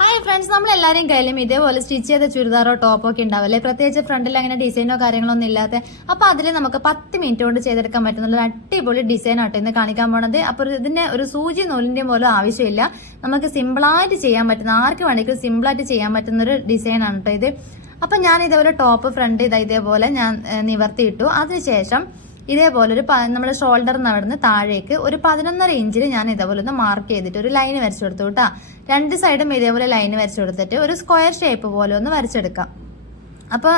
Hi friends, നമ്മളെല്ലാവരും കയ്യിലും ഇതേപോലെ സ്റ്റിച്ച് ചെയ്ത ചുരിദാറോ ടോപ്പോ ഒക്കെ ഉണ്ടാവില്ലേ? പ്രത്യേകിച്ച് ഫ്രണ്ടിൽ അങ്ങനെ ഡിസൈനോ കാര്യങ്ങളോ ഒന്നും ഇല്ലാത്ത. അപ്പോൾ അതിൽ നമുക്ക് 10 മിനിറ്റ് കൊണ്ട് ചെയ്തെടുക്കാൻ പറ്റുന്ന അടിപൊളി ഡിസൈൻ ആട്ടോ ഇന്ന് കാണിക്കാൻ പോണത്. അപ്പോൾ ഇതിന് ഒരു സൂചി നൂലിന്റെ പോലും ആവശ്യമില്ല. നമുക്ക് സിമ്പിളായിട്ട് ചെയ്യാൻ പറ്റുന്ന, ആർക്ക് വേണമെങ്കിലും സിമ്പിളായിട്ട് ചെയ്യാൻ പറ്റുന്ന ഒരു ഡിസൈൻ ആണ് കേട്ടോ ഇത്. അപ്പം ഞാൻ ഇതേപോലെ ടോപ്പ് ഫ്രണ്ട് ഇതേപോലെ ഞാൻ നിവർത്തിയിട്ടു. അതിനുശേഷം ഇതേപോലെ ഒരു നമ്മുടെ ഷോൾഡറിന് അവിടുന്ന് താഴേക്ക് ഒരു 11.5 ഇഞ്ചിൽ ഞാൻ ഇതേപോലെ ഒന്ന് മാർക്ക് ചെയ്തിട്ട് ഒരു ലൈൻ വരച്ചു കൊടുത്തു കേട്ടോ. രണ്ട് സൈഡും ഇതേപോലെ ലൈൻ വരച്ചു കൊടുത്തിട്ട് ഒരു സ്ക്വയർ ഷേപ്പ് പോലെ ഒന്ന് വരച്ചെടുക്കാം. അപ്പോൾ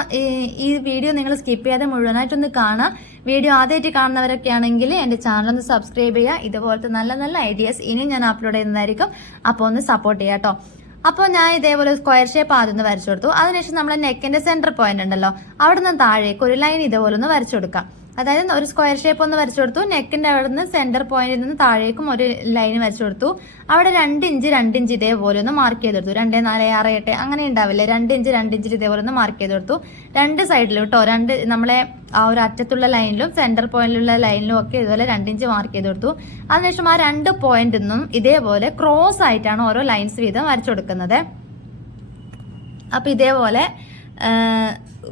ഈ വീഡിയോ നിങ്ങൾ സ്കിപ്പ് ചെയ്യാതെ മുഴുവനായിട്ടൊന്ന് കാണാം. വീഡിയോ ആദ്യമായിട്ട് കാണുന്നവരൊക്കെ ആണെങ്കിൽ എൻ്റെ ചാനൽ ഒന്ന് സബ്സ്ക്രൈബ് ചെയ്യുക. ഇതുപോലത്തെ നല്ല നല്ല ഐഡിയാസ് ഇനിയും ഞാൻ അപ്ലോഡ് ചെയ്യുന്നതായിരിക്കും. അപ്പോൾ ഒന്ന് സപ്പോർട്ട് ചെയ്യാം കേട്ടോ. അപ്പോൾ ഞാൻ ഇതേപോലെ സ്ക്വയർ ഷേപ്പ് ആദ്യം ഒന്ന് വരച്ചു കൊടുത്തു. അതിനുശേഷം നമ്മളെ നെക്കിന്റെ സെന്റർ പോയിന്റ് ഉണ്ടല്ലോ, അവിടെ നിന്ന് താഴേക്ക് ഒരു ലൈൻ ഇതേപോലെ ഒന്ന് വരച്ചു കൊടുക്കാം. അതായത് ഒരു സ്ക്വയർ ഷേപ്പ് ഒന്ന് വരച്ചു കൊടുത്തു. നെക്കിന്റെ അവിടെ നിന്ന് സെന്റർ പോയിന്റിൽ നിന്ന് താഴേക്കും ഒരു ലൈൻ വരച്ചു കൊടുത്തു. അവിടെ 2 ഇഞ്ച് ഇതേപോലെ ഒന്ന് മാർക്ക് ചെയ്ത് കൊടുത്തു. 2, 4, 6, 8 അങ്ങനെ ഉണ്ടാവില്ലേ, 2 ഇഞ്ച് ഇതേപോലെ ഒന്ന് മാർക്ക് ചെയ്ത് കൊടുത്തു. രണ്ട് സൈഡിലും കേട്ടോ, നമ്മളെ ആ ഒരു അറ്റത്തുള്ള ലൈനിലും സെന്റർ പോയിന്റിലുള്ള ലൈനിലും ഒക്കെ ഇതുപോലെ 2 ഇഞ്ച് മാർക്ക് ചെയ്ത് കൊടുത്തു. അതിനുശേഷം ആ 2 പോയിന്റിൽ നിന്നും ഇതേപോലെ ക്രോസ് ആയിട്ടാണ് ഓരോ ലൈൻസ് വീതം വരച്ചു കൊടുക്കുന്നത്. അപ്പൊ ഇതേപോലെ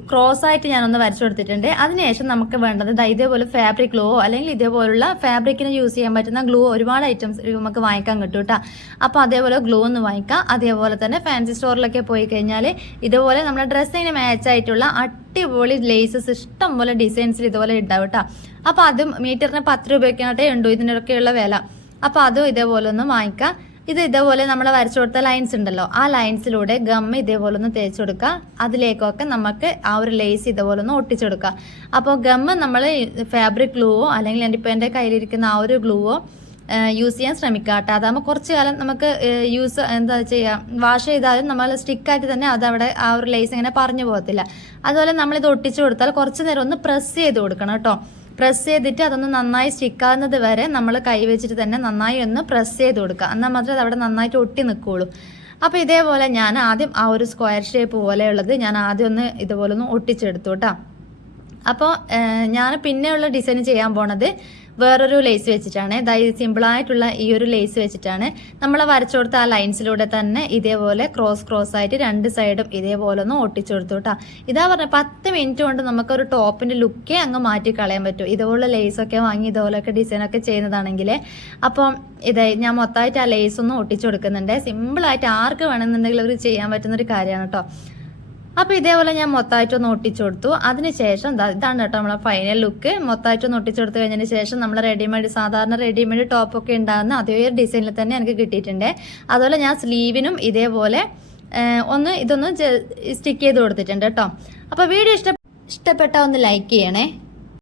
ക്രോസ് ആയിട്ട് ഞാനൊന്ന് വരച്ചു കൊടുത്തിട്ടുണ്ട്. അതിനുശേഷം നമുക്ക് വേണ്ടത് ഇതേപോലെ ഫാബ്രിക് ഗ്ലൂ അല്ലെങ്കിൽ ഇതേപോലുള്ള ഫാബ്രിക്കിന് യൂസ് ചെയ്യാൻ പറ്റുന്ന ഗ്ലൂ ഒരുപാട് ഐറ്റംസ് നമുക്ക് വാങ്ങിക്കാൻ കിട്ടും കേട്ടോ. അപ്പോൾ അതേപോലെ ഗ്ലൂ ഒന്ന് വാങ്ങിക്കാം. അതേപോലെ തന്നെ ഫാൻസി സ്റ്റോറിലൊക്കെ പോയി കഴിഞ്ഞാൽ ഇതുപോലെ നമ്മുടെ ഡ്രസ്സിന് മാച്ച് ആയിട്ടുള്ള അടിപൊളി ലേസസ് ഇഷ്ടം പോലെ ഡിസൈൻസിൽ ഇതുപോലെ ഉണ്ടാവും കേട്ടോ. അപ്പോൾ അതും മീറ്ററിന് 10 രൂപയ്ക്കാട്ടെ ഉണ്ട് ഇതിനൊക്കെയുള്ള വില. അപ്പോൾ അതും ഇതേപോലെ ഒന്ന് വാങ്ങിക്കാം. ഇതേപോലെ നമ്മൾ വരച്ചു കൊടുത്ത ലൈൻസ് ഉണ്ടല്ലോ, ആ ലൈൻസിലൂടെ ഗമ്മ് ഇതേപോലെ ഒന്ന് തേച്ച് കൊടുക്കുക. അതിലേക്കൊക്കെ നമുക്ക് ആ ഒരു ലേസ് ഇതേപോലെ ഒന്ന് ഒട്ടിച്ചെടുക്കുക. അപ്പോൾ ഗമ്മ് നമ്മൾ ഫാബ്രിക് ഗ്ലൂവോ അല്ലെങ്കിൽ എൻ്റെ കയ്യിലിരിക്കുന്ന ആ ഒരു ഗ്ലൂവോ യൂസ് ചെയ്യാൻ ശ്രമിക്കുക കേട്ടോ. അതാകുമ്പോൾ കുറച്ച് കാലം നമുക്ക് എന്താ ചെയ്യുക, വാഷ് ചെയ്താലും നമ്മൾ സ്റ്റിക്കായിട്ട് തന്നെ അതവിടെ ആ ഒരു ലേസ് ഇങ്ങനെ പറഞ്ഞു പോകത്തില്ല. അതുപോലെ നമ്മളിത് ഒട്ടിച്ചു കൊടുത്താൽ കുറച്ച് നേരം ഒന്ന് പ്രസ് ചെയ്ത് കൊടുക്കണം കേട്ടോ. പ്രസ് ചെയ്തിട്ട് അതൊന്ന് നന്നായി സ്റ്റിക്കാകുന്നത് വരെ നമ്മൾ കൈ വെച്ചിട്ട് തന്നെ നന്നായി ഒന്ന് പ്രസ് ചെയ്ത് കൊടുക്കുക. എന്നാൽ മാത്രമേ അത് അവിടെ നന്നായിട്ട് ഒട്ടി നിൽക്കുകയുള്ളൂ. അപ്പോൾ ഇതേപോലെ ഞാൻ ആദ്യം ആ ഒരു സ്ക്വയർ ഷേപ്പ് പോലെയുള്ളത് ഞാൻ ആദ്യം ഒന്ന് ഇതുപോലെ ഒന്ന് ഒട്ടിച്ചെടുത്തു കേട്ടോ. അപ്പോൾ ഞാൻ പിന്നെയുള്ള ഡിസൈൻ ചെയ്യാൻ പോണത് വേറൊരു ലേസ് വെച്ചിട്ടാണ്. അതായത് സിമ്പിളായിട്ടുള്ള ഈ ഒരു ലേസ് വെച്ചിട്ടാണ് നമ്മൾ വരച്ചു കൊടുത്ത ആ ലൈൻസിലൂടെ തന്നെ ഇതേപോലെ ക്രോസ് ആയിട്ട് 2 സൈഡും ഇതേപോലെ ഒന്ന് ഒട്ടിച്ചു കൊടുത്തു കേട്ടോ. ഇതാ പറഞ്ഞ 10 മിനിറ്റ് കൊണ്ട് നമുക്കൊരു ടോപ്പിന്റെ ലുക്കേ അങ്ങ് മാറ്റി കളയാൻ പറ്റും. ഇതുപോലുള്ള ലേസൊക്കെ വാങ്ങി ഇതുപോലെയൊക്കെ ഡിസൈനൊക്കെ ചെയ്യുന്നതാണെങ്കിൽ. അപ്പം ഞാൻ മൊത്തമായിട്ട് ആ ലേസ് ഒന്ന് ഒട്ടിച്ചു കൊടുക്കുന്നുണ്ട്. സിമ്പിളായിട്ട് ആർക്ക് വേണമെന്നുണ്ടെങ്കിൽ അവർ ചെയ്യാൻ പറ്റുന്ന ഒരു കാര്യമാണ് കേട്ടോ. അപ്പോൾ ഇതേപോലെ ഞാൻ മൊത്തമായിട്ടൊന്ന് ഒട്ടിച്ചു കൊടുത്തു. അതിനുശേഷം ഇതാണ് കേട്ടോ നമ്മളെ ഫൈനൽ ലുക്ക്. മൊത്തമായിട്ടൊന്ന് ഒട്ടിച്ചു കൊടുത്തു കഴിഞ്ഞതിന് ശേഷം നമ്മൾ സാധാരണ റെഡിമെയ്ഡ് ടോപ്പൊക്കെ ഉണ്ടാകുന്ന അതേ ഡിസൈനിൽ തന്നെ എനിക്ക് കിട്ടിയിട്ടുണ്ട്. അതുപോലെ ഞാൻ സ്ലീവിനും ഇതേപോലെ ഇതൊന്ന് സ്റ്റിക്ക് ചെയ്ത് കൊടുത്തിട്ടുണ്ട് കേട്ടോ. അപ്പോൾ വീഡിയോ ഇഷ്ടപ്പെട്ട ഒന്ന് ലൈക്ക് ചെയ്യണേ.